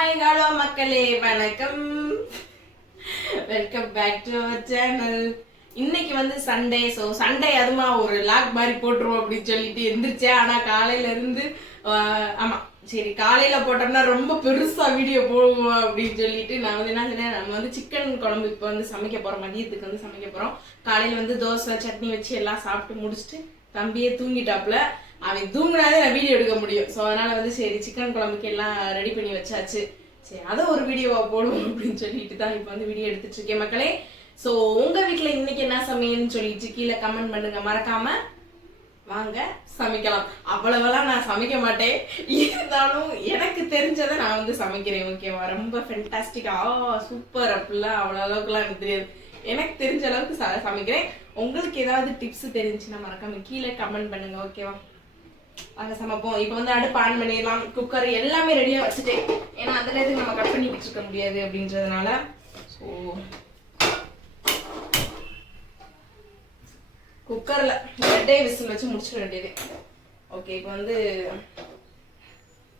Hi hello மக்களே வணக்கம். Welcome back to our channel இன்னைக்கு வந்து சண்டே ஸோ சண்டே அதுமா ஒரு லாக் மாதிரி போட்டுருவோம் அப்படின்னு சொல்லிட்டு எந்திரிச்சேன் ஆனால் காலையில இருந்து ஆமா சரி காலையில போட்டோம்னா ரொம்ப பெருசா வீடியோ போடுவோம் அப்படின்னு சொல்லிட்டு நான் வந்து என்ன சொன்னேன் நம்ம வந்து சிக்கன் குழம்பு இப்போ வந்து சமைக்க போறோம் மதியத்துக்கு வந்து சமைக்க போறோம். காலையில வந்து தோசை சட்னி வச்சு எல்லாம் சாப்பிட்டு முடிச்சுட்டு தம்பியே தூங்கிட்டாப்ல அவன் தூங்கினாதே நான் வீடியோ எடுக்க முடியும். ஸோ அதனால வந்து சரி சிக்கன் குழம்புக்கு எல்லாம் ரெடி பண்ணி வச்சாச்சு. சரி அதை ஒரு வீடியோவா போடுவோம் அப்படின்னு சொல்லிட்டு தான் இப்போ வந்து வீடியோ எடுத்துட்டு இருக்கேன் மக்களே. ஸோ உங்க வீட்டில் இன்னைக்கு என்ன சமையல்னு சொல்லிட்டு கீழே கமெண்ட் பண்ணுங்க. மறக்காம வாங்க சமைக்கலாம். அவ்வளவெல்லாம் நான் சமைக்க மாட்டேன். இருந்தாலும் எனக்கு தெரிஞ்சதை நான் வந்து சமைக்கிறேன் ஓகேவா ரொம்ப ஃபென்டாஸ்டிக்கா சூப்பர் அப்படிலாம் அவ்வளோ அளவுக்குலாம் எனக்கு தெரியாது. எனக்கு தெரிஞ்ச அளவுக்கு ச- சமைக்கிறேன். உங்களுக்கு ஏதாவது டிப்ஸ் தெரிஞ்சுன்னா மறக்காம கீழே கமெண்ட் பண்ணுங்க ஓகேவா அங்கே சமைப்போம் இப்போ வந்து அடுப்பு ஆன் பண்ணிடலாம். குக்கர் எல்லாமே ரெடியாக வச்சுட்டேன் ஏன்னா அந்த நேரத்துக்கு நம்ம கட் பண்ணி வச்சுருக்க முடியாது அப்படின்றதுனால ஸோ குக்கரில் ரெட்டே விசில் வச்சு முடிச்சிட வேண்டியது. ஓகே இப்போ வந்து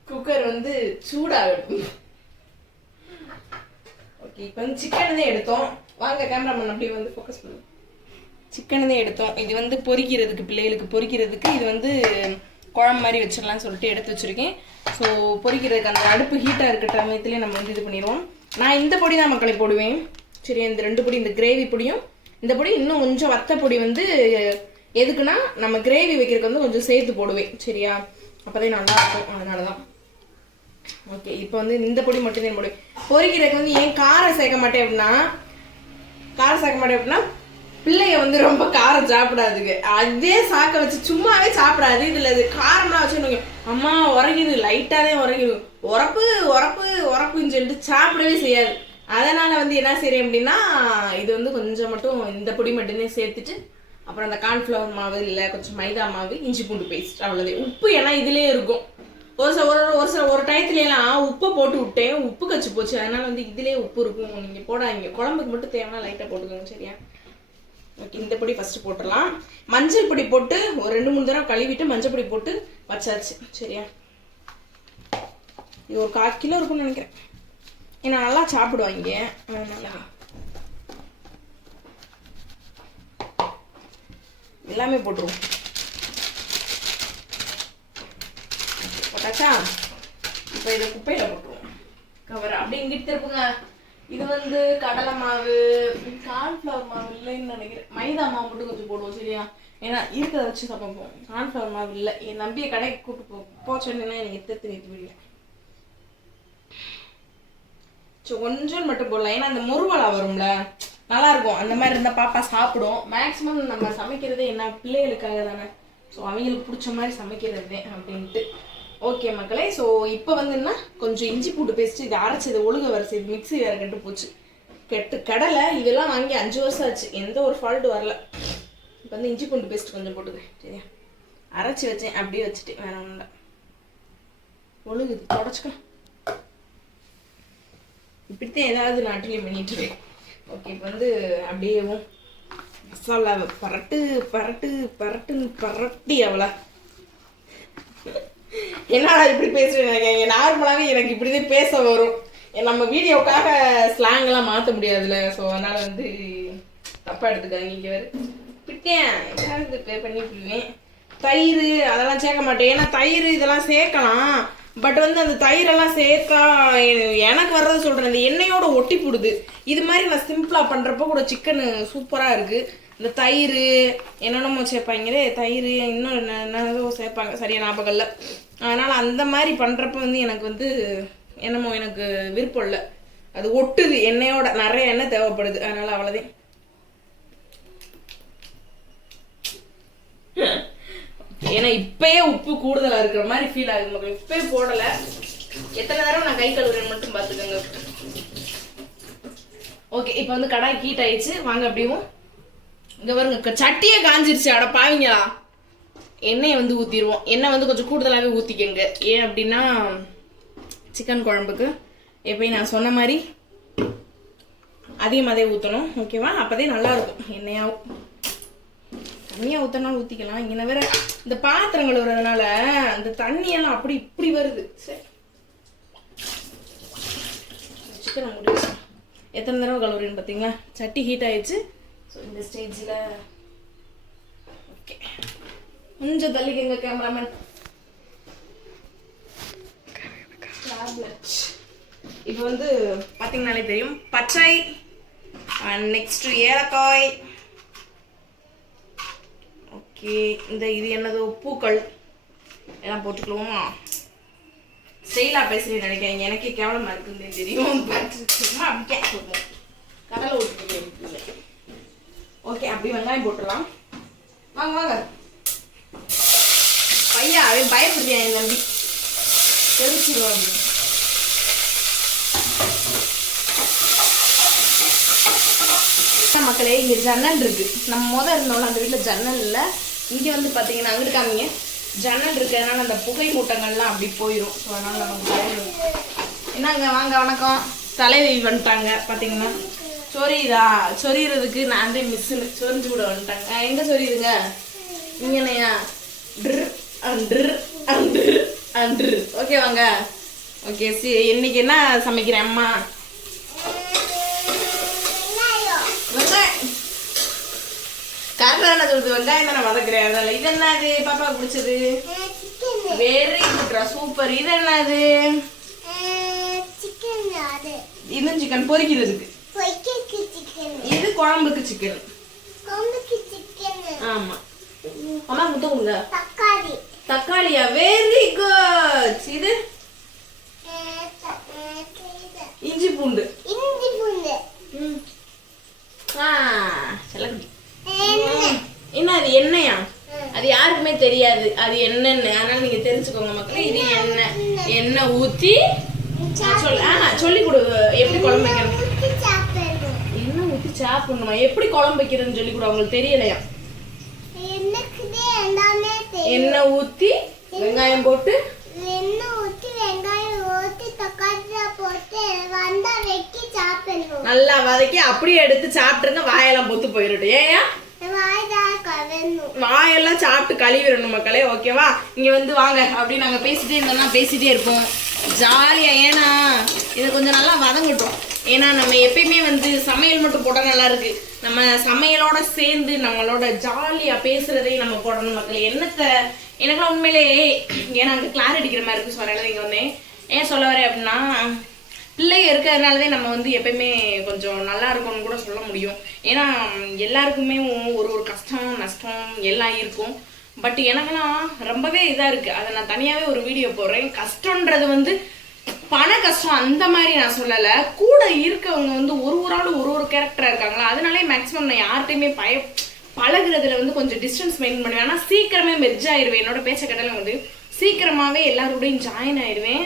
குக்கர் வந்து சூடாகட்டும். ஓகே இப்போ வந்து சிக்கன் தான் எடுத்தோம். வாங்க கேமராமேன் அப்படியே வந்து ஃபோக்கஸ் பண்ணுவோம் சிக்கன் தான் எடுத்தோம். இது வந்து பொரிக்கிறதுக்கு பிள்ளைகளுக்கு பொரிக்கிறதுக்கு இது வந்து குழம்பு மாதிரி வச்சிடலாம்னு சொல்லிட்டு எடுத்து வச்சுருக்கேன். ஸோ பொரிக்கிறதுக்கு அந்த அடுப்பு ஹீட்டாக இருக்கிற சமயத்துலேயே நம்ம வந்து இது பண்ணிடுவோம். நான் இந்த பொடி தான் மக்களை போடுவேன். சரி இந்த ரெண்டு பொடி இந்த கிரேவி பொடியும். இந்த பொடி இன்னும் கொஞ்சம் வத்த பொடி வந்து எதுக்குன்னா நம்ம கிரேவி வைக்கிறதுக்கு வந்து கொஞ்சம் சேர்த்து போடுவேன். சரியா? அப்போதான் நல்லா இருக்கும். அதனால தான் ஓகே இப்போ வந்து இந்த பொடி மட்டும்தான் போடுவேன். பொரிக்கிறதுக்கு வந்து ஏன் காரம் சேர்க்க மாட்டேன் அப்படின்னா காரம் சேர்க்க மாட்டேன் அப்படின்னா பிள்ளைங்க வந்து ரொம்ப காரம் சாப்பிடாதுங்க. அதே சாக்க வச்சு சும்மாவே சாப்பிடாது. இதுல இது காரம்லாம் வச்சு அம்மா உறங்கிடு லைட்டாவே உறங்கிடு உரப்பு உரப்பு உரப்புன்னு சொல்லிட்டு சாப்பிடவே செய்யாது. அதனால வந்து என்ன செய்கிறேன் அப்படின்னா இது வந்து கொஞ்சம் மட்டும் இந்த பொடி மட்டும்தான் சேர்த்துட்டு அப்புறம் அந்த கார்ன்ஃப்ளவர் மாவு இல்லை கொஞ்சம் மைதா மாவு இஞ்சி பூண்டு பேஸ்ட் அவ்வளோதான் உப்பு ஏன்னா இதுலயே இருக்கும். ஒரு சில ஒரு ஒரு சில ஒரு டயத்துல உப்பை போட்டு விட்டேன். உப்பு கச்சு போச்சு. அதனால வந்து இதுலயே உப்பு இருக்கும். நீங்க போடாதீங்க. குழம்புக்கு மட்டும் தேவைன்னா லைட்டா போட்டுக்கோங்க சரியா? ஓகே இந்த பொடி ஃபர்ஸ்ட் போட்டுடலாம். மஞ்சள் பொடி போட்டு ஒரு ரெண்டு மூணு தடவை கழுவிட்டு மஞ்சள் பொடி போட்டு வச்சாச்சு. சரியா? இது ஒரு கால் கிலோ இருக்கும்னு நினைக்கிறேன். ஏன்னா நல்லா சாப்பிடுவாங்க. அதனால. எல்லாமே போட்டுருவோம். போட்டாச்சா? இப்போ இதை குப்பையில போட்டுருவோம். கவர் அப்படியே இங்கிட்டு திருப்புங்க இது வந்து கடலை மாவு கார்ன்ஃப்ளவர் மாவு இல்லைன்னு நினைக்கிறேன். மைதா மாவு மட்டும் கொஞ்சம் போடுவோம் சரியா? ஏன்னா இருக்கிறத வச்சு சமைப்போம் கார்ன்ஃப்ளவர் மாவு இல்லை. என் நம்பிய கடைக்கு கூப்பிட்டு போ போ சொன்னேன்னா எனக்கு எத்தனை நிறுத்தி முடியல ஸோ கொஞ்சம் மட்டும் போடலாம். ஏன்னா அந்த முருவலா வரும்ல நல்லா இருக்கும் அந்த மாதிரி இருந்தால் பாப்பா சாப்பிடும். மேக்ஸிமம் நம்ம சமைக்கிறதே என்ன பிள்ளைகளுக்காக தானே. ஸோ அவங்களுக்கு பிடிச்ச மாதிரி சமைக்கிறது அப்படின்ட்டு. ஓகே மக்களே. ஸோ இப்போ வந்துன்னா கொஞ்சம் இஞ்சி பூண்டு பேஸ்ட்டு இது அரைச்சது ஒழுங்க வரிசை இது மிக்ஸி வேற கெட்டு போச்சு. கெட்டு கடலை இதெல்லாம் வாங்கி அஞ்சு வருஷம் ஆச்சு. எந்த ஒரு ஃபால்ட்டு வரல. இப்போ வந்து இஞ்சி பூண்டு பேஸ்ட் கொஞ்சம் போட்டுக்கேன் சரியா? அரைச்சி வச்சேன். அப்படியே வச்சுட்டேன் வேற ஒன்றும் இல்லை. ஒழுகுது தொடச்சிக்கலாம். இப்படித்தான் ஏதாவது நாட்டிலையும் பண்ணிட்டு இருக்கேன். ஓகே இப்போ வந்து அப்படியேவும் மசாலாவை பரட்டு பரட்டு பரட்டுன்னு பரட்டி அவ்வளோ என்னடா இப்படி பேசுறீங்க? நார்மலாகவே எனக்கு இப்படிதான் பேச வரும். நம்ம வீடியோக்காக ஸ்லாங்லாம் மாற்ற முடியாதுல்ல. ஸோ அதனால வந்து தப்பா எடுத்துக்காங்க இங்கே வேறு. பிட்டேன் ஏதாவது பே பண்ணி விடுவேன் தயிர் அதெல்லாம் சேர்க்க மாட்டேன். ஏன்னா தயிர் இதெல்லாம் சேர்க்கலாம். பட் வந்து அந்த தயிரெல்லாம் சேர்த்தா எனக்கு வர்றது சொல்கிறேன் இந்த எண்ணெயோட ஒட்டி போடுது. இது மாதிரி நான் சிம்பிளாக பண்ணுறப்போ கூட சிக்கன் சூப்பராக இருக்குது இந்த தயிர் என்னென்னமோ சேர்ப்பாங்களே தயிர் இன்னும் என்ன என்னதோ சேர்ப்பாங்க. சரியா ஞாபகம் இல்லை. அதனால் அந்த மாதிரி பண்ணுறப்ப வந்து எனக்கு வந்து என்னமோ எனக்கு விருப்பம் இல்லை. அது ஒட்டுது எண்ணெயோட நிறைய எண்ணெய் தேவைப்படுது. அதனால் அவ்வளோதான் ஏன்னா இப்பயே உப்பு கூடுதலாக இருக்கிற மாதிரி ஃபீல் ஆகுது மக்கள். இப்பயே போடலை. எத்தனை தடவை நான் கை கழுவுறேன் மட்டும் பார்த்துக்கோங்க. ஓகே இப்போ வந்து கடாய் ஹீட் ஆயிடுச்சு. வாங்க அப்படியும் இங்க பாருங்க சட்டியே காஞ்சிருச்சு. அட பாவீங்களா. எண்ணெயை வந்து ஊற்றிடுவோம் எண்ணெய் வந்து கொஞ்சம் கூடுதலாகவே ஊற்றிக்கங்க ஏன் அப்படின்னா சிக்கன் குழம்புக்கு எப்பயும் நான் சொன்ன மாதிரி அதிகமாகவே ஊற்றணும் ஓகேவா? அப்போதே நல்லா இருக்கும் எண்ணெயாகவும் தண்ணியாக ஊற்றினா ஊற்றிக்கலாம் இங்கே வேற இந்த பாத்திரம் கழுவுறதுனால அந்த தண்ணியெல்லாம் அப்படி இப்படி வருது. சரி சிக்கன் முடிச்சு எத்தனை தடவை கழுவுறேன்னு பார்த்தீங்களா? சட்டி ஹீட் ஆயிடுச்சு. ஸோ இந்த ஸ்டேஜில் ஓகே கொஞ்சம் தள்ளிக்கங்க கேமராமேன் இப்போ வந்து பார்த்தீங்கனாலே தெரியும் பச்சை நெக்ஸ்ட் ஏலக்காய். ஓகே இந்த இது என்னது? பூக்கள். எல்லாம் போட்டுக்கலாமா? ஸ்டைலாக பேசுகிறேன் நினைக்கிறேன். எனக்கே கேவலமாக இருக்குன்னு தெரியும். பட் சும்மா அப்படி கேட்கணும் கடலை விட்டுட்டு ஓகே அப்படி வெங்காயம் போட்டுடலாம். வாங்க வாங்க. பையா அவன் பயப்படுறியா என் தம்பி தெரிஞ்சிருவான் மக்களே இங்க ஜன்னல் இருக்கு. நம்ம முத இருந்தோம்ல அந்த வீட்டுல ஜன்னல் இல்ல. இங்க வந்து பாத்தீங்கன்னா அங்கிட்டு காமிங்க. ஜன்னல் இருக்கிறதுனால அந்த புகை மூட்டங்கள்லாம் அப்படி போயிடும் ஸோ அதனால நமக்கு பயம் என்னங்க வாங்க வணக்கம். தலைவி வந்துட்டாங்க பாத்தீங்கன்னா சொரியுதா? சொரியறதுக்கு நான் தான் மிஸ் சொரிஞ்சு கூட வந்துட்டாங்க அஹ் எங்க சொரியுதுங்க? இங்கனையா ட்ரு அண்ட்ரு அண்ட்ரு அண்ட்ரு ஓகே வாங்க. ஓகே சி இன்னைக்கு என்ன சமைக்கிறேன் அம்மா? கரெக்டாக சொல்றது? வெங்காயம் தானே வதக்குறேன். அதனால இது என்னது பாப்பா பிடிச்சது வெரி குட்ரா சூப்பர் இது என்னது இது சிக்கன் பொரிக்கிறதுக்கு இது குழம்புக்கு சிக்கன். ஆமா. அம்மா முத்த கொடுங்க தக்காளி. தக்காளியா? வெரி குட் இது? இஞ்சி பூண்டு. இஞ்சி பூண்டு. என்ன அது எண்ணெயா? அது யாருக்குமே தெரியாது. அது என்னன்னு. அதனால நீங்க தெரிஞ்சுக்கோங்க மக்களே. இது எண்ணெய். எண்ணெய். ஊத்தி நான் சொல் ஆ சொல்லி கொடு. எப்படி குழம்பு வைக்கிறது ஊத்தி சாப்பிடணுமா? எப்படி குழம்பு வைக்கிறதுன்னு சொல்லி கொடு அவங்களுக்கு தெரியலையா? எண்ணெய் ஊத்தி வெங்காயம் போட்டு? நல்லா வதக்கி அப்படியே எடுத்து சாப்பிட்டுருங்க வாயெல்லாம் பொத்து போயிடட்டும் வாய்தா கவரணும் வாயெல்லாம் சாப்பிட்டு கழுவிடணும் மக்களே ஓகேவா? இங்க வந்து வாங்க. அப்படி நாங்க பேசிட்டே இருந்தோம்னா பேசிட்டே இருப்போம். ஜாலியா ஏன்னா இதை கொஞ்சம் நல்லா வதங்கட்டும். ஏன்னா நம்ம எப்பயுமே வந்து சமையல் மட்டும் போட்டால் நல்லா இருக்கு. நம்ம சமையலோட சேர்ந்து நம்மளோட ஜாலியா பேசுகிறதையும் நம்ம போடணும் மக்கள். என்னத்தை எனக்குலாம் உண்மையிலே ஏன்னா அங்கே கிளார் அடிக்கிற மாதிரி இருக்கு சொன்னால இங்க வந்தேன் ஏன் சொல்ல வரேன் அப்படின்னா பிள்ளைங்க இருக்கிறதுனாலதே நம்ம வந்து எப்பயுமே கொஞ்சம் நல்லா இருக்கும்னு கூட சொல்ல முடியும். ஏன்னா எல்லாருக்குமே ஒரு ஒரு கஷ்டம் நஷ்டம் எல்லாம் இருக்கும். பட் எனக்குலாம் ரொம்பவே இதா இருக்கு. அதை நான் தனியாவே ஒரு வீடியோ போடுறேன். கஷ்டன்றது வந்து பண கஷ்டம் அந்த மாதிரி நான் சொல்லலை. கூட இருக்கவங்க வந்து ஒரு ஒரு ஆளும் ஒரு ஒரு கேரக்டராக இருக்காங்களா? அதனாலே மேக்ஸிமம் நான் யார்கிட்டையுமே பய பழகுறதுல வந்து கொஞ்சம் டிஸ்டன்ஸ் மெயின் பண்ணுவேன். ஆனால் சீக்கிரமே மெர்ஜ் ஆயிடுவேன் என்னோட பேச்ச கடலை வந்து சீக்கிரமாகவே எல்லாரோடையும் ஜாயின் ஆயிடுவேன்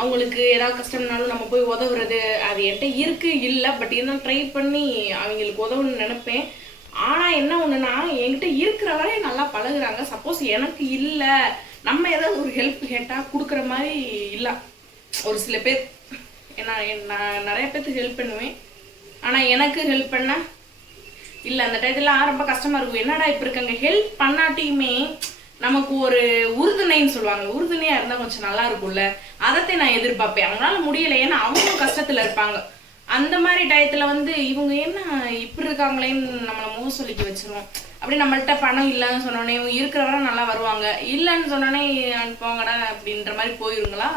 அவங்களுக்கு ஏதாவது கஷ்டம்னாலும் நம்ம போய் உதவுறது அது என்கிட்ட இருக்கு இல்லை. பட் இருந்தாலும் ட்ரை பண்ணி அவங்களுக்கு உதவணும்னு நினைப்பேன். ஆனால் என்ன ஒன்றுனா என்கிட்ட இருக்கிற வரையும் நல்லா பழகுறாங்க. சப்போஸ் எனக்கு இல்லை. நம்ம ஏதாவது ஒரு ஹெல்ப் கேட்டால் கொடுக்குற மாதிரி இல்லை. ஒரு சில பேர் ஏன்னா நான் நிறைய பேர்த்துக்கு ஹெல்ப் பண்ணுவேன். ஆனால் எனக்கு ஹெல்ப் பண்ண இல்லை அந்த டயத்தில் ரொம்ப கஷ்டமாக இருக்கும். என்னடா இப்போ இருக்காங்க? ஹெல்ப் பண்ணாட்டியுமே நமக்கு ஒரு உறுதுணைன்னு சொல்லுவாங்க உறுதுணையாக இருந்தால் கொஞ்சம் நல்லா இருக்கும்ல. அதத்தை நான் எதிர்பார்ப்பேன். அவங்களால முடியலை. ஏன்னா அவங்களும் கஷ்டத்தில் இருப்பாங்க. அந்த மாதிரி டயத்தில் வந்து இவங்க என்ன இப்படி இருக்காங்களேன்னு நம்மளை முக சொல்லிக்க வச்சிருவோம். அப்படி நம்மள்கிட்ட பணம் இல்லைன்னு சொன்னோடனே இவங்க இருக்கிறவரை நல்லா வருவாங்க. இல்லைன்னு சொன்னோடனே போங்கடா அப்படின்ற மாதிரி போயிருங்களா?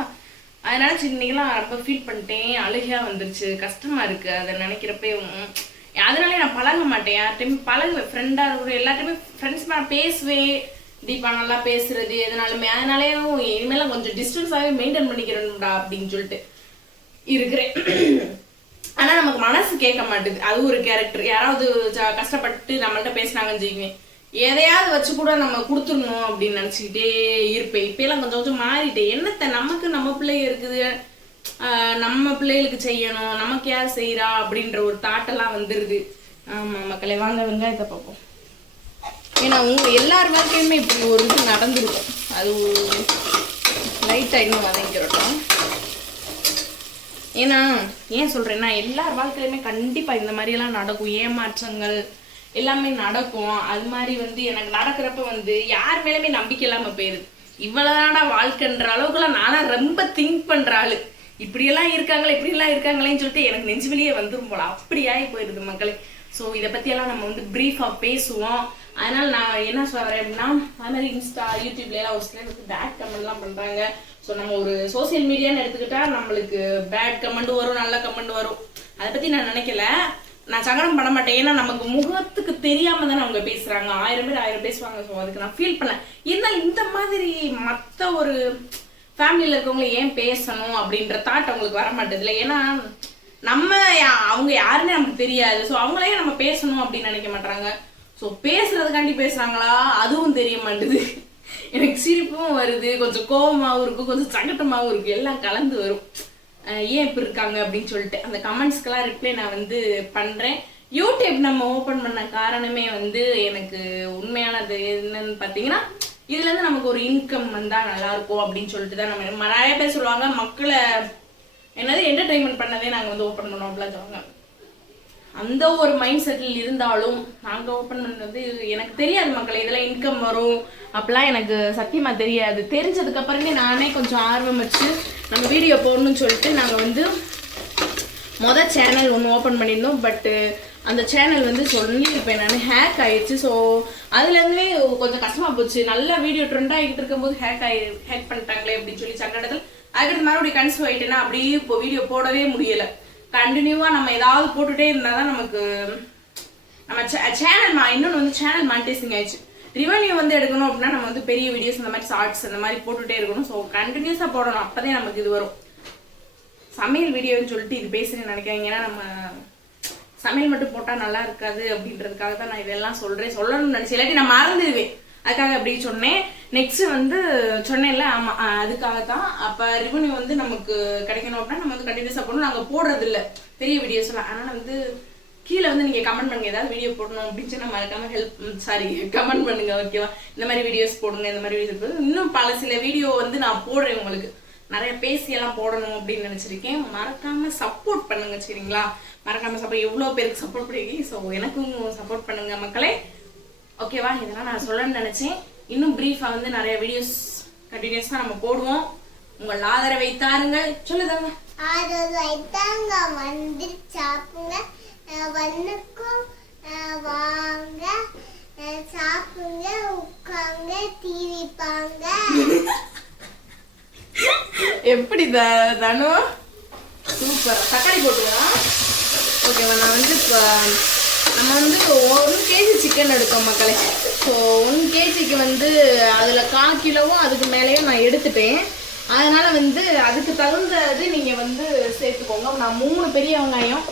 அதனால இன்னைக்கெல்லாம் ரொம்ப ஃபீல் பண்ணிட்டேன். அழுகையா வந்துருச்சு. கஷ்டமா இருக்கு. அதை நினைக்கிறப்பே அதனாலே நான் பழக மாட்டேன். யார்கிட்டயுமே பழகுவேன் ஃப்ரெண்டா இருக்கட்டும் எல்லாத்தையுமே ஃப்ரெண்ட்ஸ் நான் பேசுவேன் தீபா நல்லா பேசுறது எதனாலுமே. அதனாலேயும் இனிமேலாம் கொஞ்சம் டிஸ்டன்ஸாவே மெயின்டைன் பண்ணிக்கிறேன்டா அப்படின்னு சொல்லிட்டு இருக்கிறேன். ஆனா நமக்கு மனசு கேட்க மாட்டேது. அது ஒரு கேரக்டர் யாராவது கஷ்டப்பட்டு நம்மள்ட்ட பேசினாங்கன்னு வச்சுக்குவேன் எதையாவது வச்சு கூட நம்ம கொடுத்துடணும் அப்படின்னு நினச்சிக்கிட்டே இருப்பேன். இப்பெல்லாம் கொஞ்சம் கொஞ்சம் மாறிட்டேன். என்னத்த நமக்கு நம்ம பிள்ளைங்க இருக்குது. நம்ம பிள்ளைகளுக்கு செய்யணும். நமக்கு யார் செய்கிறா அப்படின்ற ஒரு தாட்டெல்லாம் வந்துருது. ஆமா மக்களே வாங்க வெங்காயத்தை பார்ப்போம். ஏன்னா உங்க எல்லார் வாழ்க்கையுமே இப்படி ஒரு இது நடந்துருக்கும். அது லைட்டாக இன்னும் வதங்கிறட்டும் ஏன்னா ஏன் சொல்றேன்னா எல்லார் வாழ்க்கையிலுமே கண்டிப்பா இந்த மாதிரி எல்லாம் நடக்கும். ஏமாற்றங்கள் எல்லாமே நடக்கும். அது மாதிரி வந்து எனக்கு நடக்கிறப்ப வந்து யார் மேலுமே நம்பிக்கை இல்லாம போயிருது. இவ்வளவுதானா வாழ்க்கைன்ற அளவுக்குலாம் நானாக ரொம்ப திங்க் பண்ற ஆளு. இப்படியெல்லாம் இருக்காங்களே இப்படியெல்லாம் இருக்காங்களேன்னு சொல்லிட்டு எனக்கு நெஞ்சு வெளியே வந்துரும் போல. அப்படியாகி போயிடுது மக்களே. ஸோ இதை பற்றியெல்லாம் நம்ம வந்து ப்ரீஃபாக பேசுவோம். அதனால நான் என்ன சொல்கிறேன் அப்படின்னா அது மாதிரி இன்ஸ்டா யூடியூப்லலாம் ஒரு சிலர் வந்து பேட் கமெண்ட்லாம் பண்ணுறாங்க ஸோ நம்ம ஒரு சோஷியல் மீடியான்னு எடுத்துக்கிட்டா நம்மளுக்கு பேட் கமெண்ட் வரும் நல்ல கமெண்ட் வரும். அதை பற்றி நான் நினைக்கல. நான் சங்கடம் பண்ண மாட்டேன். ஏன்னா நமக்கு முகத்துக்கு தெரியாம தானே அவங்க பேசுறாங்க. ஆயிரம் பேர் ஆயிரம் பேசுவாங்க. ஸோ அதுக்கு நான் ஃபீல் பண்ணேன் இருந்தாலும் இந்த மாதிரி மற்ற ஒரு ஃபேமிலியில் இருக்கவங்க ஏன் பேசணும் அப்படின்ற தாட் அவங்களுக்கு வர மாட்டேதுல ஏன்னா நம்ம யா- அவங்க யாருன்னு நமக்கு தெரியாது. ஸோ அவங்களே நம்ம பேசணும் அப்படின்னு நினைக்க மாட்டாங்க ஸோ பேசுறதுக்காண்டி பேசுறாங்களா? அதுவும் தெரிய மாட்டேது. எனக்கு சிரிப்பும் வருது. கொஞ்சம் கோபமாகவும் இருக்கும் கொஞ்சம் சங்கட்டமாகவும் இருக்கு. எல்லாம் கலந்து வரும். ஏன் இப்படி இருக்காங்க அப்படின்னு சொல்லிட்டு அந்த கமெண்ட்ஸ்க்கெல்லாம் ரிப்ளை நான் வந்து பண்றேன். யூடியூப் நம்ம ஓபன் பண்ண காரணமே வந்து எனக்கு உண்மையானது என்னன்னு பார்த்தீங்கன்னா இதுல இருந்து நமக்கு ஒரு இன்கம் வந்தா நல்லா இருக்கும் அப்படின்னு சொல்லிட்டு தான் நம்ம நிறைய பேர் சொல்லுவாங்க. மக்களை என்னது என்டர்டைன்மெண்ட் பண்ணதே நாங்க வந்து ஓபன் பண்ணோம் அப்படிலாம் சொல்லுவாங்க. அந்த ஒரு மைண்ட் செட்டில் இருந்தாலும் நாங்கள் ஓப்பன் பண்ணது எனக்கு தெரியாது மக்கள் இதெல்லாம் இன்கம் வரும். அப்பெல்லாம் எனக்கு சத்தியமாக தெரியாது. தெரிஞ்சதுக்கப்புறமே நானே கொஞ்சம் ஆர்வம் வச்சு நம்ம வீடியோ போடணும்னு சொல்லிட்டு நாங்கள் வந்து மொதல் சேனல் ஒன்று ஓப்பன் பண்ணியிருந்தோம். பட்டு அந்த சேனல் வந்து சொல்லியிருப்பேன் நான் ஹேக் ஆயிடுச்சு. ஸோ அதுலேருந்தே கொஞ்சம் கஷ்டமாக போச்சு. நல்லா வீடியோ ட்ரெண்ட் ஆகிட்டு இருக்கும்போது ஹேக் ஆகி ஹேக் பண்ணிட்டாங்களே அப்படின்னு சொல்லி சங்கடத்தில் அதுக்கடுத்து மறுபடியும் கன்சிவ் ஆகிட்டேன்னா அப்படியே இப்போ வீடியோ போடவே முடியலை. கண்டினியூவாக நம்ம ஏதாவது போட்டுட்டே இருந்தால் தான் நமக்கு நம்ம சேனல் மா இன்னொன்று வந்து சேனல் மானிட்டைசிங் ஆயிடுச்சு. ரிவன்யூ வந்து எடுக்கணும் அப்படின்னா நம்ம வந்து பெரிய வீடியோஸ் இந்த மாதிரி ஷார்ட்ஸ் இந்த மாதிரி போட்டுட்டே இருக்கணும். ஸோ கண்டினியூஸாக போடணும். அப்போதான் நமக்கு இது வரும். சமையல் வீடியோன்னு சொல்லிட்டு இது பேசுறேன்னு நினைக்கிறேன் ஏன்னா நம்ம சமையல் மட்டும் போட்டால் நல்லா இருக்காது அப்படின்றதுக்காக தான் நான் இதெல்லாம் சொல்கிறேன் சொல்லணும்னு நினச்சேன் இல்லாட்டி நான் மறந்துடுவேன். அதுக்காக அப்படி சொன்னேன். நெக்ஸ்ட் வந்து சொன்னேன்ல ஆமாம் அதுக்காக தான் அப்போ ரிவன்யூ வந்து நமக்கு கிடைக்கணும் அப்படின்னா நம்ம வந்து கண்டினியூஸாக போடணும். நாங்கள் போடுறது இல்ல பெரிய வீடியோஸ்லாம் அதனால் வந்து கீழே வந்து நீங்கள் கமெண்ட் பண்ணுங்க. ஏதாவது வீடியோ போடணும் அப்படின்னு சொன்னா மறக்காம ஹெல்ப் சாரி கமெண்ட் பண்ணுங்க ஓகேவா இந்த மாதிரி வீடியோஸ் போடுங்க இந்த மாதிரி வீடியோஸ் போடுங்க. இன்னும் பல சில வீடியோ வந்து நான் போடுறேன் உங்களுக்கு. நிறைய பேசி எல்லாம் போடணும் அப்படின்னு நினைச்சிருக்கேன். மறக்காம சப்போர்ட் பண்ணுங்க சரிங்களா? மறக்காம சப்போர்ட் எவ்வளோ பேருக்கு சப்போர்ட் பண்ணிருக்கீங்க ஸோ எனக்கும் சப்போர்ட் பண்ணுங்க மக்களே. ஓகேவா இதெல்லாம் நான் சொல்லணும்னு நினைச்சேன். இன்னும் பிரீஃபா வந்து நிறைய வீடியோஸ் கண்டினியூஸாக நம்ம போடுவோம். உங்கள் ஆதரவை தாருங்கள். சொல்லுதாங்க அது வைத்தாங்க வந்து சாப்பிடுங்க. அஹ் வாங்க. சாப்பிடுங்க உட்காங்க டிவி பாங்க எப்படி தனு? சூப்பர். தக்காளி போட்டுக்கலாம். ஓகேவா நான் வந்து இப்போ நம்ம வந்து ஒன் கேஜி சிக்கன் எடுத்தோம் மக்களே. ஸோ ஒன் கேஜிக்கு வந்து அதில் கால் கிலோவும் அதுக்கு மேலேயும் நான் எடுத்துட்டேன் அதனால் வந்து அதுக்கு தகுந்தது நீங்கள் வந்து சேர்த்துக்கோங்க. நான் மூணு பெரிய வெங்காயம்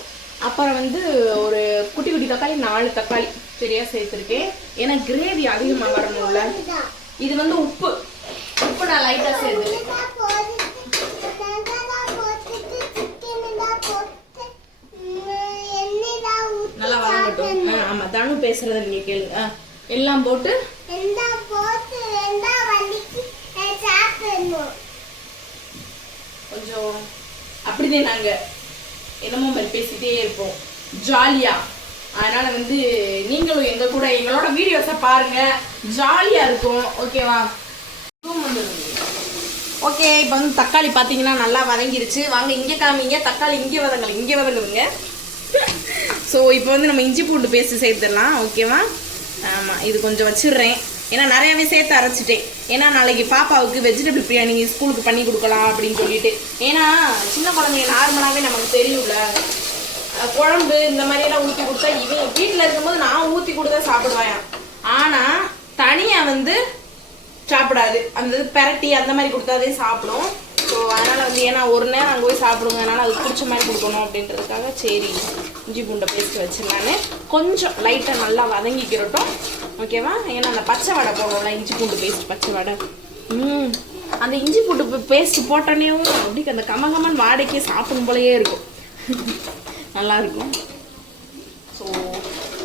அப்புறம் வந்து ஒரு குட்டி குட்டி தக்காளி நாலு தக்காளி சரியா சேர்த்துருக்கேன். ஏன்னா கிரேவி அதிகமாக வரணும்ல. இது வந்து உப்பு. உப்பு நான் லைட்டாக சேர்த்துருக்கேன் இதெல்லாம் போட்டுட்டு இதெல்லாம் போட்டுட்டு சிக்கன் தான் போட்டு உம், எண்ணெய் தான் ஊத்தி நல்லா வதங்கட்டும் ஆ, ஆமா தனு பேசுறத நீங்க கேளுங்க எல்லாம் போட்டு. கொஞ்சம் அப்படிதான் நாங்க என்னமோ மாதிரி பேசிட்டே இருப்போம். ஜாலியா. அதனால வந்து நீங்களும் எங்க கூட எங்களோட வீடியோஸை பாருங்க. ஜாலியா இருக்கும். ஓகேவா ஓகே இப்போ வந்து தக்காளி பார்த்தீங்கன்னா நல்லா வதங்கிருச்சு. வாங்க இங்கே காமிங்க தக்காளி இங்கே வதங்கல இங்கே வதங்குதுங்க ஸோ இப்போ வந்து நம்ம இஞ்சி பூண்டு பேஸ்ட்டு சேர்த்துடலாம் ஓகேவா ஆமாம் இது கொஞ்சம் வச்சிடுறேன். ஏன்னா நிறையாவே சேர்த்து அரைச்சிட்டேன். ஏன்னா நாளைக்கு பாப்பாவுக்கு வெஜிடபிள் பிரியாணி ஸ்கூலுக்கு பண்ணி கொடுக்கலாம் அப்படின்னு சொல்லிட்டு. ஏன்னா சின்ன குழந்தைங்க நார்மலாகவே நமக்கு தெரியும்ல. குழம்பு இந்த மாதிரியெல்லாம் ஊற்றி கொடுத்தா இவன் வீட்டில் இருக்கும்போது நான் ஊற்றி கொடுத்தா சாப்பிடுவேன் ஆனால் தனியாக வந்து சாப்பிடாது. அந்த பெரட்டி அந்த மாதிரி கொடுத்தாதே சாப்பிடும். ஸோ அதனால் வந்து ஏன்னா ஒரு நேரம் அங்கே போய் சாப்பிடுங்க அதனால் அது பிடிச்ச மாதிரி கொடுக்கணும் அப்படின்றதுக்காக சரி இஞ்சி பூண்டை பேஸ்ட் வச்சிடலான்னு கொஞ்சம் லைட்டாக நல்லா வதங்கிக்கிறட்டும் ஓகேவா ஏன்னா அந்த பச்சை வடை போடணும்ல இஞ்சி பூண்டு பேஸ்ட் பச்சை வடை. ம். அந்த இஞ்சி பூண்டு பேஸ்ட் போட்டோன்னே அப்படி அந்த கமகமன் வாடைக்கே சாப்பிடும் போலயே இருக்கும். நல்லாயிருக்கும் ஸோ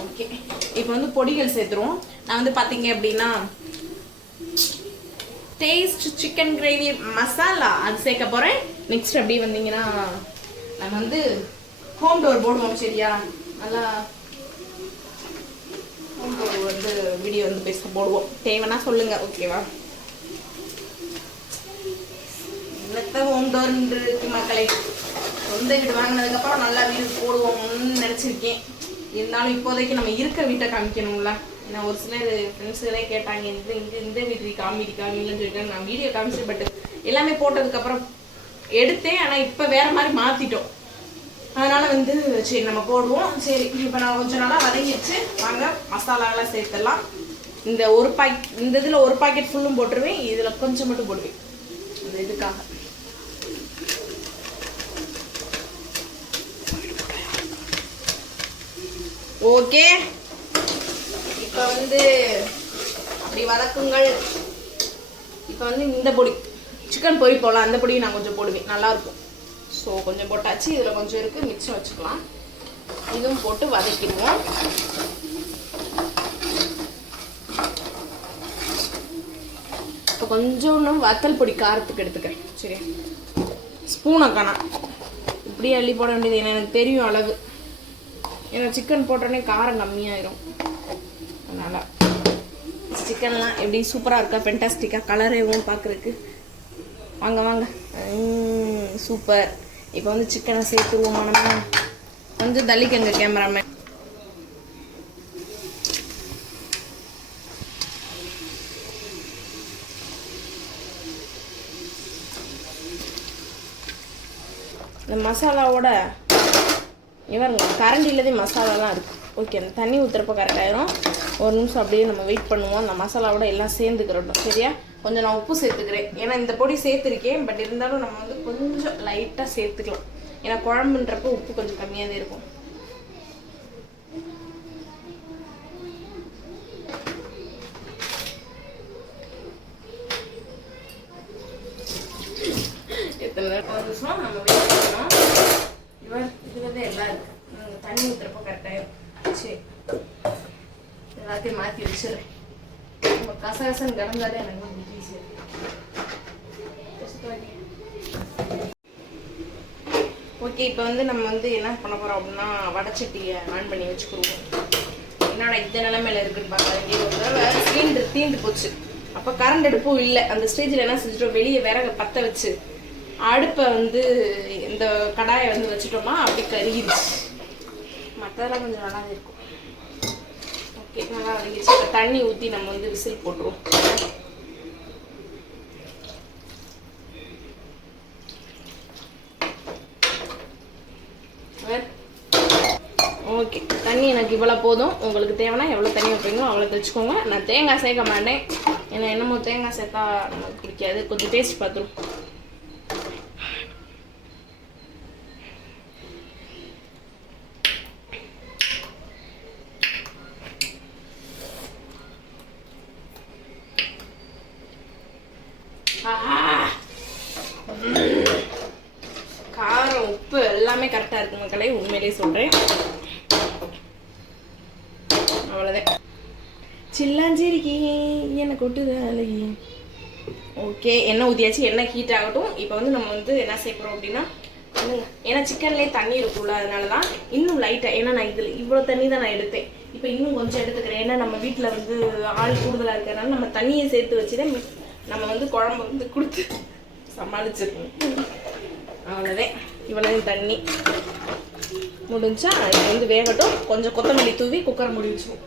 ஓகே இப்போ வந்து பொடிகள் சேர்த்துருவோம். நான் வந்து பார்த்தீங்க அப்படின்னா டேஸ்ட் சிக்கன் கிரேவி மசாலா அது சேர்க்க போகிறேன் நெக்ஸ்ட் அப்படியே வந்தீங்கன்னா நாங்கள் வந்து ஹோம் டோர் போடுவோம் சரியா? நல்லா ஹோம் டோர் வந்து வீடியோ வந்து பேச போடுவோம். தேவைன்னா சொல்லுங்க ஓகேவா என்னத்த ஹோம் டோர் இருக்கு மக்களே? சொந்த வீடு வாங்கினதுக்கப்புறம் நல்லா வீடு போடுவோம்னு நினச்சிருக்கேன். இருந்தாலும் இப்போதைக்கு நம்ம இருக்க வீட்டை காமிக்கணும்ல? நான் ஒரு சிலர் ஃப்ரெண்ட்ஸுகளே கேட்டாங்க இந்த இந்த இந்த வீட்டு காமெடி காமிங்கன்னு சொல்லிட்டு நான் வீடியோ காமிச்சு பட் எல்லாமே போட்டதுக்கப்புறம் எடுத்தேன் ஆனால் இப்போ வேற மாதிரி மாற்றிட்டோம் அதனால வந்து சரி நம்ம போடுவோம். சரி இப்போ நான் கொஞ்ச நாளாக வதங்கிடுச்சு. வாங்க மசாலாலாம் சேர்த்துடலாம். இந்த ஒரு பாக்கெட் இந்த இதில் ஒரு பாக்கெட் ஃபுல்லும் போட்டுருவேன் இதில் கொஞ்சம் மட்டும் போடுவேன். அந்த இதுக்காக. ஓகே. இப்போ வந்து இப்படி வதக்குங்கள். இப்போ வந்து இந்த பொடி. சிக்கன் பொரி போடலாம் அந்த பொடியை நான் கொஞ்சம் போடுவேன். நல்லாயிருக்கும். ஸோ கொஞ்சம் போட்டாச்சு. இதில் கொஞ்சம் இருக்குது மிச்சம் வச்சுக்கலாம். இதுவும் போட்டு வதக்கிடுவோம். இப்போ கொஞ்சம் வத்தல் பொடி காரத்துக்கு எடுத்துக்கிறேன். சரி ஸ்பூனை காணா. இப்படியே அள்ளி போட வேண்டியது. ஏன்னா எனக்கு தெரியும் அளவு. ஏன்னா சிக்கன் போட்டோடனே காரம் கம்மியாயிரும். அதனால் சிக்கன்லாம் எப்படி சூப்பராக இருக்கா? ஃபென்டாஸ்டிக்காக கலரேவும் பார்க்குறதுக்கு? வாங்க வாங்க. சூப்பர் இப்போ வந்து சிக்கனை சேர்த்துருவோம் நம்ம கொஞ்சம் தள்ளிக்கங்க கேமராமேன் இந்த மசாலாவோட இவருங்க கரண்டிலதே மசாலாலாம் இருக்குது ஓகே அந்த தண்ணி ஊற்றுறப்ப கரெக்டாயிரும் ஒரு நிமிஷம் அப்படியே நம்ம வெயிட் பண்ணுவோம். அந்த மசாலாவோட எல்லாம் சேர்ந்துக்கிறோம் சரியா? கொஞ்சம் நான் உப்பு சேர்த்துக்கிறேன். ஏன்னா இந்த பொடி சேர்த்துருக்கேன். பட் இருந்தாலும் நம்ம வந்து கொஞ்சம் லைட்டாக சேர்த்துக்கலாம். ஏன்னா குழம்புன்றப்போ உப்பு கொஞ்சம் கம்மியாகவே இருக்கும். எத்தனை நேரம் ஒரு நம்ம வெயிட் பண்ணணும் இவர் இதுல தான் எல்லாம் இருக்கு நாங்கள் தண்ணி ஊற்றுறப்போ கரெக்டாயிரும் சரி. எல்லாத்தையும் மாற்றி வச்சிடுறேன் நம்ம கசகசன்னு கிடந்தாலே எனக்கு வந்து ஈஸியாக ஓகே இப்போ வந்து நம்ம வந்து என்ன பண்ண போகிறோம் அப்படின்னா வடச்சட்டியை ஆன் பண்ணி வச்சுக்கிடுவோம் என்னடா இந்த நிலைமையில இருக்குன்னு பார்த்தா ஒரு தடவை சிலிண்டர் தீந்து போச்சு. அப்போ கரண்ட் அடுப்பும் இல்லை. அந்த ஸ்டேஜில் என்ன செஞ்சிட்டோம்? வெளியே விறக பற்ற வச்சு அடுப்பை வந்து இந்த கடாயை வந்து வச்சுட்டோம்னா அப்படி கருகிடுச்சு. மற்றதெல்லாம் கொஞ்சம் நல்லா இருக்கும். ஓகே நல்லா வதங்கிடுச்சு இப்போ தண்ணி ஊற்றி நம்ம வந்து விசில் போட்டுருவோம். ஓகே தண்ணி எனக்கு இவ்வளோ போதும். உங்களுக்கு தேவைன்னா எவ்வளோ தண்ணி வைப்பீங்களோ அவ்வளோ வச்சுக்கோங்க நான் தேங்காய் சேர்க்க மாட்டேன். ஏன்னா என்னமோ தேங்காய் சேர்த்தா நமக்கு பிடிக்காது. கொஞ்சம் டேஸ்ட் பார்த்துரும் ஆஹா. உம். காரம் உப்பு எல்லாமே கரெக்டாக இருக்கு மக்களே உண்மையிலேயே சொல்கிறேன் அவ்வளோதான் சில்லாஞ்சிரிக்கி என்ன கொட்டுது அழகி. ஓகே எண்ணெய் ஊற்றியாச்சு எண்ணெய் ஹீட் ஆகட்டும். இப்போ வந்து நம்ம வந்து என்ன செய்ய போகிறோம் அப்படின்னா ஏன்னா சிக்கன்லேயே தண்ணி இருக்கும்ல அதனால தான் இன்னும் லைட்டாக ஏன்னா நான் இதில் இவ்வளோ தண்ணி தான் நான் எடுத்தேன். இப்போ இன்னும் கொஞ்சம் எடுத்துக்கிறேன். ஏன்னா நம்ம வீட்டில் வந்து ஆள் கூடுதலாக இருக்கிறதுனால நம்ம தண்ணியை சேர்த்து வச்சு தான் நம்ம வந்து குழம்பு வந்து கொடுத்து சமாளிச்சிருக்கோம். அவ்வளோதான் இவ்வளோ தண்ணி. முடிஞ்சா இது வந்து வேகட்டும். கொஞ்சம் கொத்தமல்லி தூவி குக்கர் முடிஞ்சிடும்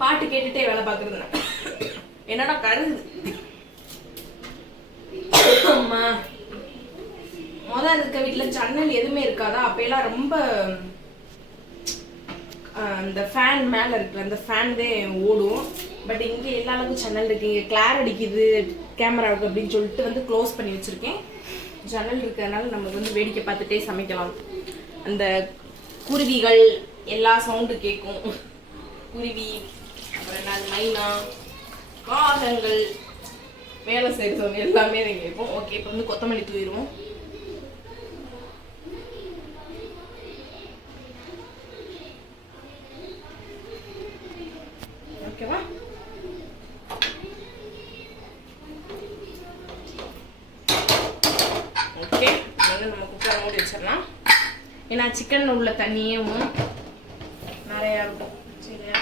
பாட்டு கேட்டுட்டே வேலை பார்க்குறது நான். என்னடா கருது? அம்மா. முதல் இருக்க வீட்டில் ஜன்னல் எதுவுமே இருக்காதா? அப்பெல்லாம் ரொம்ப அந்த ஃபேன் மேலே இருக்குல்ல அந்த ஃபேன் தான் ஓடும். பட் இங்கே எல்லா அளவுக்கு ஜன்னல் இருக்கு. இங்கே கிளார் அடிக்குது கேமராவுக்கு அப்படின்னு சொல்லிட்டு வந்து க்ளோஸ் பண்ணி வச்சுருக்கேன். ஜன்னல் இருக்கிறதுனால நம்ம வந்து வேடிக்கை பார்த்துட்டே சமைக்கலாம். அந்த குருவிகள் எல்லா சவுண்டு கேட்கும் குருவி அப்புறம் என்ன மைனா காகங்கள் வேலை செய்கிறவங்க எல்லாமே கேட்போம். ஓகே இப்போ வந்து கொத்தமல்லி தூயிடுவோம் ஓகேவா ஓகே. வந்து நம்ம குக்கரை மூடி வச்சிடலாம். ஏன்னா சிக்கன் உள்ள தண்ணியும் நிறையா இருக்கும். சரியா?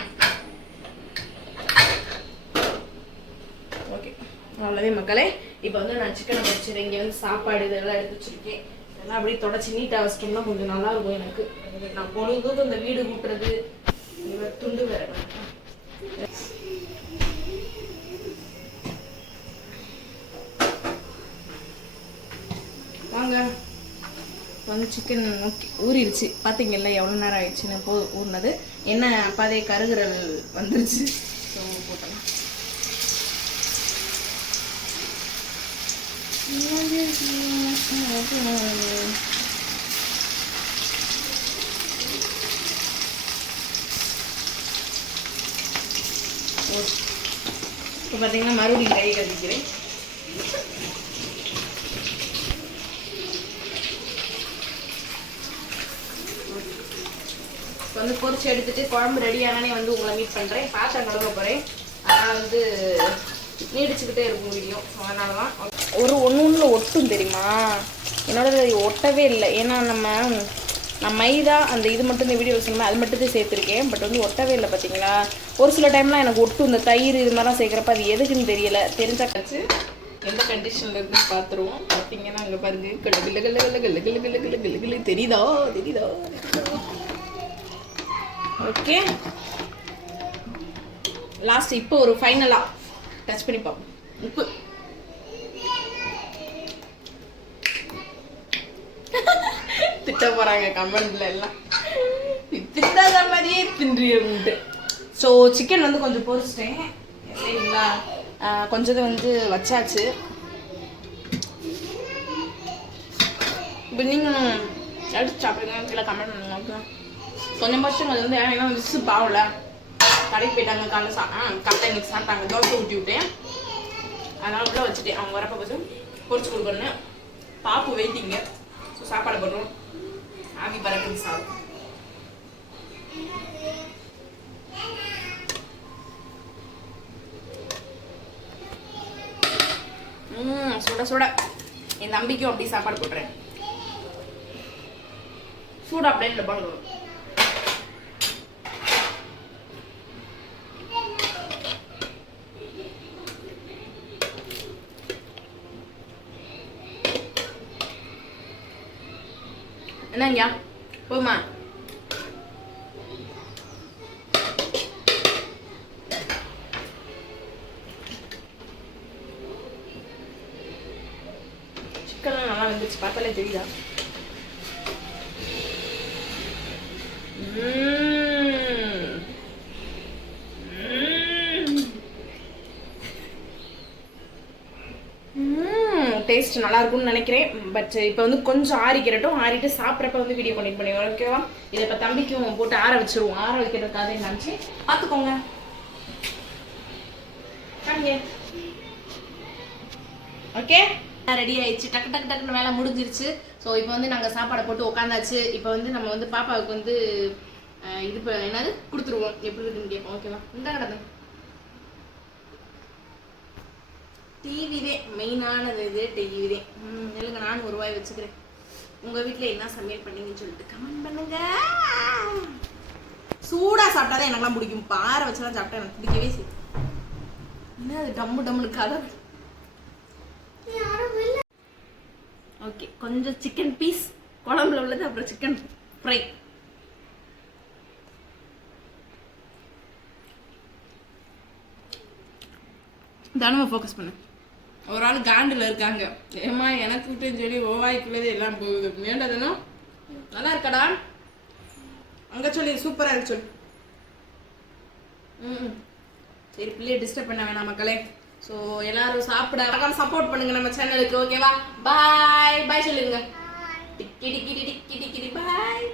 அவ்வளோவே மக்களே. இப்போ வந்து நான் சிக்கனை வச்சுருக்கேன் இங்கே வந்து சாப்பாடு இதெல்லாம் எடுத்து வச்சிருக்கேன். இதெல்லாம் அப்படியே தொடச்சி நீட்டாக வச்சிட்டோம்னா கொஞ்சம் நல்லா இருக்கும் எனக்கு. நான் பொழுதுக்கும் இந்த வீடு கூட்டுறது துண்டு வேற வாங்க வந்து சிக்கன் ஓகே ஊறிடுச்சு. பார்த்தீங்கல்ல எவ்வளோ நேரம் ஆயிடுச்சுன்னு போ ஊறினது. என்ன அப்பாதே கருகிறல் வந்துருச்சு. ஸோ போட்டோம் இப்போ பார்த்தீங்கன்னா மறுபடியும் கை கழிக்கிறேன் வந்து பொரிச்சு எடுத்துட்டு குழம்பு ரெடி ஆனானே வந்து உங்களை மீட் பண்ணுறேன் பாத்திரம் கழுவ போகிறேன் அதனால் வந்து நீடிச்சுக்கிட்டே இருக்கும் வீடியோ அதனால தான் ஒரு ஒன்று ஒன்றில் ஒட்டும் தெரியுமா? என்னோட ஒட்டவே இல்லை. ஏன்னா நம்ம நான் மைதா அந்த இது மட்டும் இந்த வீடியோ சொன்னேன். அது மட்டும் தான் சேர்த்துருக்கேன். பட் வந்து ஒட்டவே இல்லை பார்த்தீங்களா? ஒரு சில டைம்லாம் எனக்கு ஒட்டும். இந்த தயிர் இது மாதிரிலாம் சேர்க்குறப்ப அது எதுக்குன்னு தெரியல. தெரிஞ்சா கழிச்சு எந்த கண்டிஷனில் இருக்குன்னு பார்த்துருவோம். பார்த்தீங்கன்னா அங்கே பாருங்க. கிளு கிளு கிளு கிளு கிளு கிளு கிளு கிளு கிளு கிளு தெரியுதா? தெரியுதா? ஓகே லாஸ்ட் இப்போ ஒரு ஃபைனலாக டச் பண்ணி பார்ப்போம். உப்பு. திட்ட போகிறாங்க கமெண்ட்ல எல்லாம். திட்டாத மாதிரியே தின்றிட்டு ஸோ சிக்கன் வந்து கொஞ்சம் பொறிச்சிட்டேன் சரிங்களா? ஆஹ் கொஞ்சத்தை வந்து வச்சாச்சு. இப்போ நீங்களும் எடுத்து சாப்பிடுங்க. கீழே கமெண்ட் பண்ணுங்க கொஞ்சம் வருஷம் அது வந்து ஏன்னா மிஸ் பாவல கடைக்கு போயிட்டாங்க காலைல சா ஆ காலைல இன்னைக்கு சாப்பிட்டாங்க தோசை ஊட்டி விட்டேன் அதனால உள்ள வச்சுட்டேன் அவங்க வரப்ப கொஞ்சம் பொறிச்சு கொடுக்கணும் பாப்பு வெயிட்டிங்க ஸோ சாப்பாடு பண்ணுறோம் ஆவி பறக்குது சாப்பிடும் சுட சுட என் தம்பிக்கும் அப்படி சாப்பாடு போட்டுறேன் சூடா இல்லை பண்ணுறோம் என்னங்க போமா சிக்கன்லாம் நல்லா வந்துச்சு பார்த்தாலே தெரியுதா டேஸ்ட் நல்லா இருக்கும்னு நினைக்கிறேன். பட் இப்போ வந்து கொஞ்சம் ஆறிக்கிறட்டும் ஆறிட்டு சாப்பிட்றப்ப வந்து வீடியோ பண்ணிட்டு பண்ணிடுவோம் ஓகேவா இதை இப்போ தம்பிக்கும் போட்டு ஆற வச்சிருவோம். ஆற வைக்கிறதுக்காக நினச்சி பார்த்துக்கோங்க. ஓகே ரெடி ஆயிடுச்சு. டக்கு டக்கு டக்குன்னு வேலை முடிஞ்சிருச்சு. ஸோ இப்போ வந்து நாங்கள் சாப்பாடை போட்டு உட்காந்தாச்சு இப்போ வந்து நம்ம வந்து பாப்பாவுக்கு வந்து இது ப- என்னது? கொடுத்துருவோம். எப்படி இருக்குன்னு கேட்போம். ஓகேவா இந்த கிடந்து டிவிதே மெயினானது இது டிவிதே ம் இல்லைங்க நான் ஒரு ரூபாய் வச்சுக்கிறேன். உங்கள் வீட்டில் என்ன சமையல் பண்ணீங்கன்னு சொல்லிட்டு கமெண்ட் பண்ணுங்க. சூடாக சாப்பிட்டாதான் எனக்குலாம் பிடிக்கும். பாறை வச்சுலாம் சாப்பிட்டா எனக்கு பிடிக்கவே செய்யும் என்ன அது டம்மு டம்முனு கதை? யாரும் ஓகே கொஞ்சம் சிக்கன் பீஸ் குழம்புல உள்ளது அப்புறம் சிக்கன் ஃப்ரை தானமாக ஃபோக்கஸ் பண்ணு. ஒரு ஆள் காண்டில் இருக்காங்க. ஏமா எனக்கு விட்டுன்னு சொல்லி ஓவாய்க்குள்ளது எல்லாம் போகுது. வேண்டதுன்னா? நல்லா இருக்கடா. அங்கே சொல்லி சூப்பராக இருக்கு சொல்லு. ம் சரி பிள்ளைய டிஸ்டர்ப் பண்ண வேணாம் மக்களே. ஸோ எல்லாரும் சாப்பிட சப்போர்ட் பண்ணுங்க நம்ம சேனலுக்கு ஓகேவா பாய் பாய் சொல்லுங்க டிக்கி டிக்கி டிக்கி டிக்கி பாய்